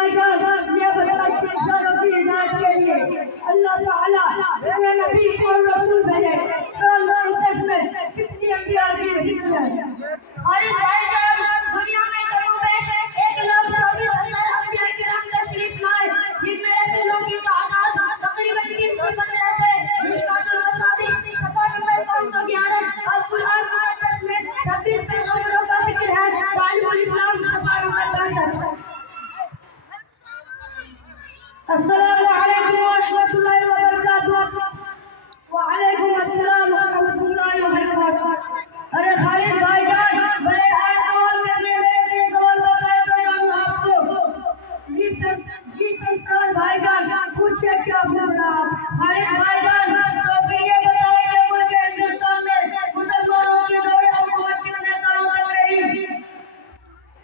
بھائی جان یہ بتایا کہ انسانوں کی ہدایت کے لیے اللہ تعالیٰ نے نبی اور رسول بھیجے۔ قرآن مقدس میں کتنی انبیاء کی ذکر ہے۔ خالد بھائی جان دنیا میں کم و بیش 1,24,000 انبیاء کرام تشریف لائے، جن میں ایسے لوگوں کی تعداد تقریباً 315 ہے۔ مشکوٰۃ المصابیح صفحہ نمبر 511 اور قرآن مقدس میں 26 پیغمبروں کا ذکر ہے۔ تعلیم الاسلام صفحہ نمبر 65۔ السلام علیکم ورحمۃ اللہ وبرکاتہ۔ وعلیکم السلام ورحمۃ اللہ وبرکاتہ۔ ارے خالد بھائی جان بڑے سوال کرنے میرے 3 سوال بتائے تو جانوں آپ کو۔ جی سرکار بھائی جان پوچھے کیا پوچھنا آپ؟ خالد بھائی جان تو پھر یہ بتائیں کہ ملک ہندوستان میں مسلمانوں کی دور حکومت کتنے سالوں تک رہی؟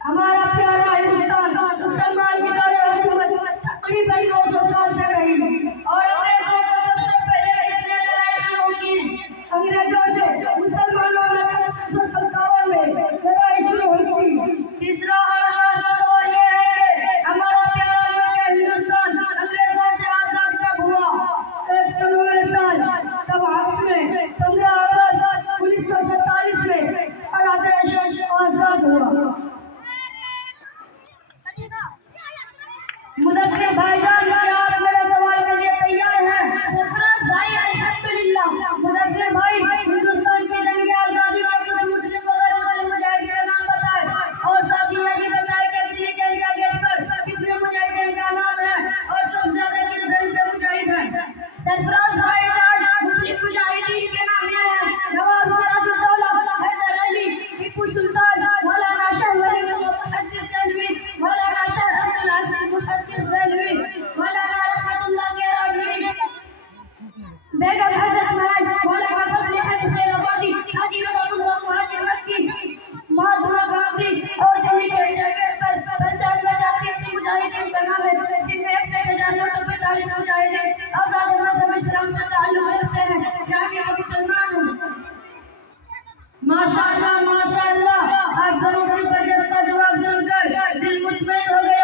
ہمارا پیارا ہندوستان مسلمان کی دور حکومت تقریباً 900 سال تک رہی۔ اور انگریزوں سے سب سے پہلے کس نے لڑائی شروع کی؟ انگریزوں سے مسلمانوں نے 1957 میں لڑائی شروع ہوئی تھی۔ تیسرا اور لاسٹ سوال یہ ہے کہ ہمارا پیارا ملک ہندوستان انگریزوں سے آزاد کب ہوا؟ 190 سال تب آپس میں 15 اگست 1947 میں بنگلہ دیش آزاد ہوا۔ مدثر بھائی جان کیا آپ میرے سوال کے لیے تیار ہیں؟ سرفراز بھائی الحمدللہ۔ مدثر بھائی ہندوستان کی جنگ آزادی کے کچھ مسلم و غیر مسلم مجاہدین کا نام بتائیں، اور ساتھ ہی یہ بھی بتائیں کہ دلی کے انڈیا گیٹ پر کتنے مجاہدین کا نام ہے اور سب سے زیادہ کس دل پہ مجاہد ہیں؟ سرفراز بھائی جان مسلم مجاہدین کے نام یہ ہیں: نواب سراج الدولہ حیدر علی، ٹیپو سلطان، مولانا شاہ ولی اللہ محدث دہلوی، مولانا شاہ عبد العزیز محدث دہلوی، مولانا رحمت اللہ کیرانوی، بیگم حضرت محل، مولانا فضل حق خیر آبادی، حاجی رضا اللہ مہاجر مکی، مہاتما گاندھی۔ اور دلی کے انڈیا گیٹ پر 95,000 مجاہدین کا نام ہے، جن میں 61,945 مجاہدین آزاد مذہب اسلام سے تعلق رکھتے ہیں، یعنی وہ مسلمان ہیں۔ ماشاء اللہ آپ دونوں کی برجستہ جواب سن کر دل مطمئن ہو گیا۔